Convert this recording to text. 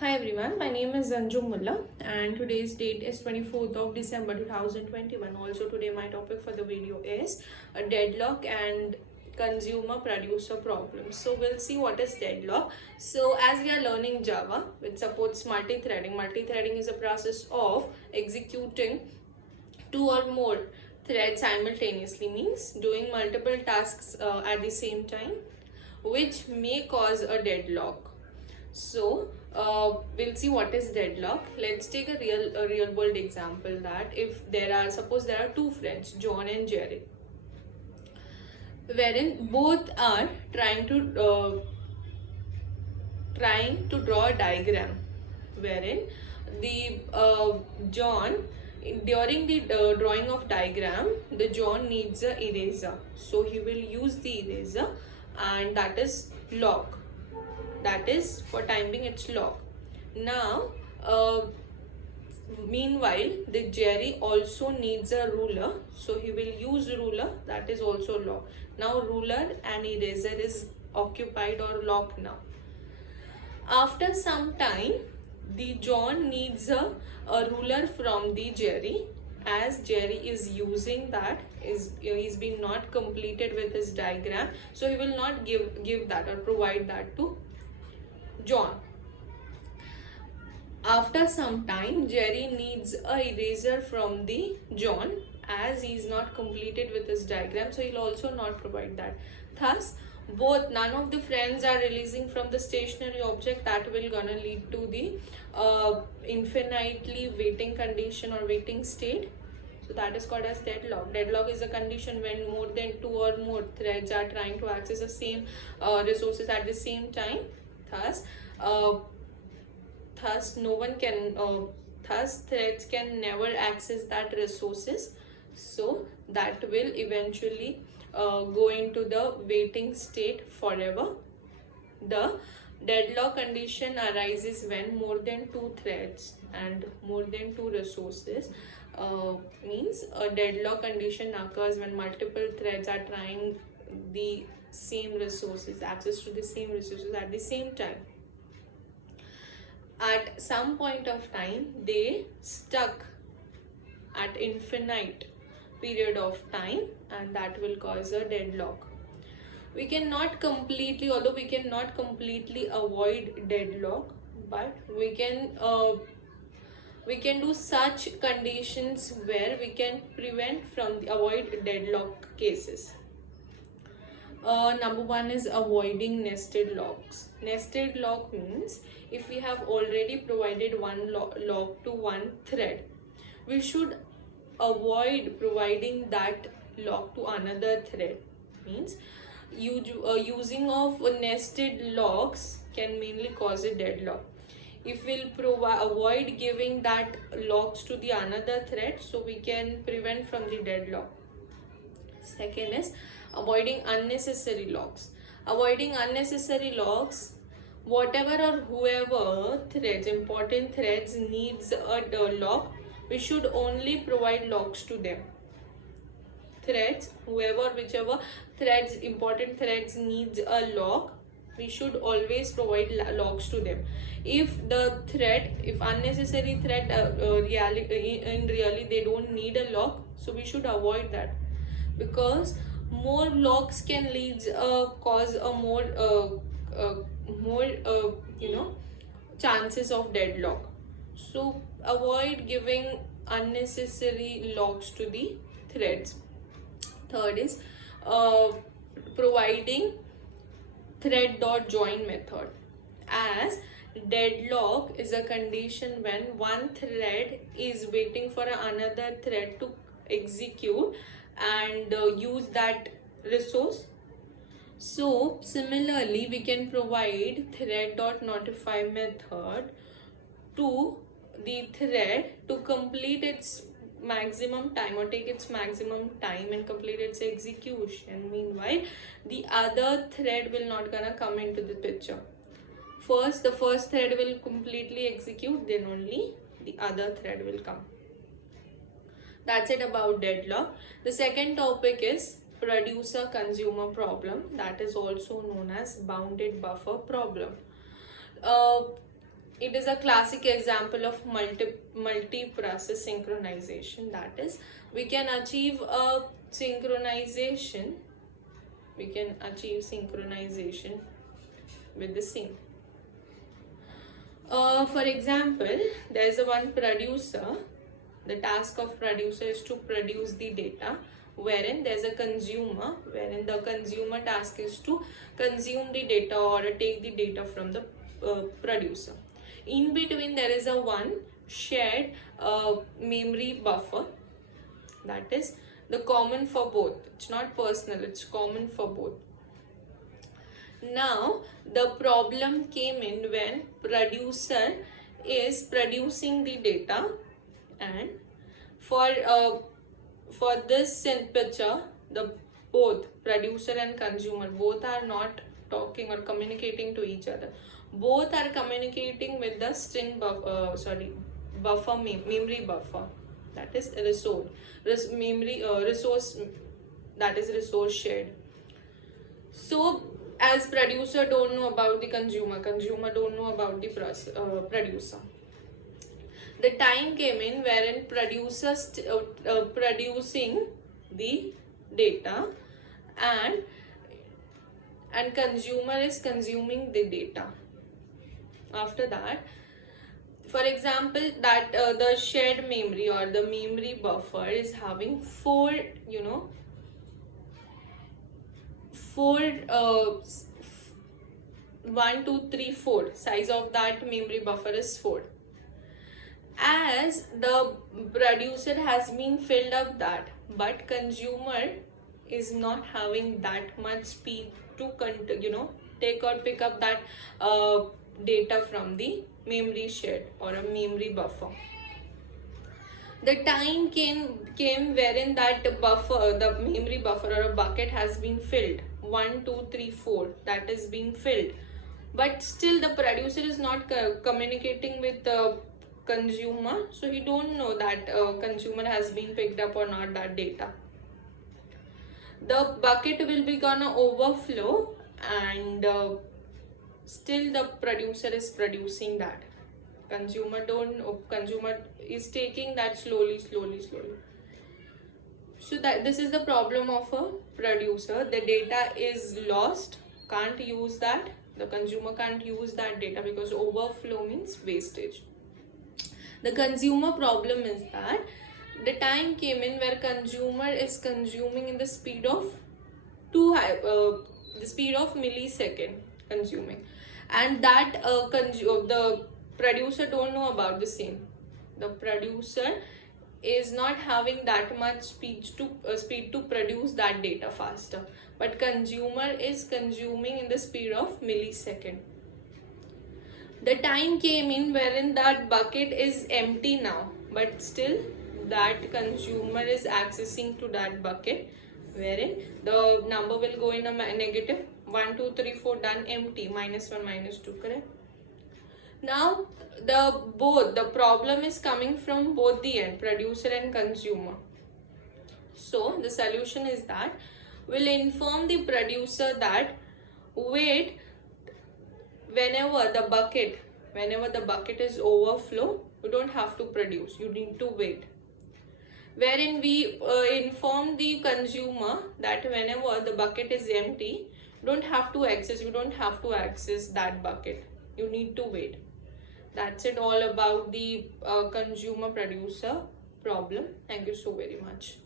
Hi everyone, my name is Anjum Mullah and today's date is 24th of December 2021. Also today my topic for the video is a deadlock and consumer producer problems. So we'll see what is deadlock. So as we are learning Java, which supports multi-threading. Multi-threading is a process of executing two or more threads simultaneously, means doing multiple tasks at the same time, which may cause a deadlock. So we'll see what is deadlock. Let's take a real world example, that if suppose there are two friends, John and Jerry, wherein both are trying to draw a diagram, wherein the John, during the drawing of diagram, the John needs a eraser, so he will use the eraser, and that is lock. That is, for time being, it's lock. Now meanwhile the Jerry also needs a ruler, so he will use ruler, that is also lock. Now ruler and eraser is occupied or locked. Now after some time, the John needs a ruler from the Jerry, as Jerry is using that, is being not completed with his diagram, so he will not give that or provide that to John. After some time, Jerry needs a eraser from the John, as he is not completed with his diagram, so he'll also not provide that. Thus none of the friends are releasing from the stationary object. That will gonna lead to the infinitely waiting condition or waiting state. So that is called as deadlock. Deadlock is a condition when more than two or more threads are trying to access the same resources at the same time. Thus no one can thus threads can never access that resources, so that will eventually go into the waiting state forever. The deadlock condition arises when more than two threads and more than two resources, means a deadlock condition occurs when multiple threads are trying the same resources, access to the same resources at the same time. At some point of time, they stuck at infinite period of time, and that will cause a deadlock. We cannot completely, although we cannot completely avoid deadlock, but we can do such conditions where we can avoid deadlock cases. Number one is avoiding nested locks. Nested lock means if we have already provided one lock to one thread, we should avoid providing that lock to another thread. Means using of nested locks can mainly cause a deadlock. If we'll avoid giving that locks to the another thread, so we can prevent from the deadlock. Second is avoiding unnecessary locks. Avoiding unnecessary locks, whatever or whoever threads, important threads, needs a lock, we should only provide locks to them. Threads, whichever threads, important threads, needs a lock, we should always provide locks to them. If unnecessary thread in reality they don't need a lock, so we should avoid that, because more locks can cause a more chances of deadlock. So avoid giving unnecessary locks to the threads. Third is providing thread.join method, as deadlock is a condition when one thread is waiting for another thread to execute and use that resource. So similarly, we can provide thread.notify method to the thread to complete its maximum time or take its maximum time and complete its execution. Meanwhile, the other thread will not gonna come into the picture. The first thread will completely execute, then only the other thread will come. That's it about deadlock. The second topic is producer consumer problem, that is also known as bounded buffer problem. it is a classic example of multi-process synchronization. That is, we can achieve a synchronization. We can achieve synchronization with the same. For example, there is a one producer. The task of producer is to produce the data, wherein there's a consumer, wherein the consumer task is to consume the data or take the data from the producer. In between, there is a one shared memory buffer, that is the common for both. It's not personal, it's common for both. Now the problem came in when producer is producing the data, and for this picture, the both producer and consumer both are not talking or communicating to each other. Both are communicating with the string buffer, memory buffer, that is resource, that is resource shared. So as producer don't know about the consumer don't know about the producer. The time came in wherein producer producing the data, and consumer is consuming the data. After that, for example, that the shared memory or the memory buffer is having four 1 2 3 4 size of that memory buffer is 4. As the producer has been filled up that, but consumer is not having that much speed to take or pick up that data from the memory shared or a memory buffer. The time came wherein that buffer, the memory buffer or a bucket has been filled. 1 2 3 4, that is being filled, but still the producer is not communicating with the consumer, so he don't know that consumer has been picked up or not that data. The bucket will be gonna overflow, and still the producer is producing that. Consumer is taking that slowly. So that this is the problem of a producer. The data is lost, can't use that. The consumer can't use that data because overflow means wastage. The consumer problem is that the time came in where consumer is consuming in the speed of the speed of millisecond consuming, and that the producer don't know about the same. The producer is not having that much speed to produce that data faster, but consumer is consuming in the speed of millisecond. The time came in wherein that bucket is empty now, but still that consumer is accessing to that bucket, wherein the number will go in a negative. 1 2 3 4 done, empty, -1 -2, correct? Now the problem is coming from both the end, producer and consumer. So the solution is that we'll inform the producer that wait, whenever the bucket is overflow, you don't have to produce, you need to wait. Wherein we inform the consumer that whenever the bucket is empty, you don't have to access that bucket, you need to wait. That's it all about the consumer producer problem. Thank you so very much.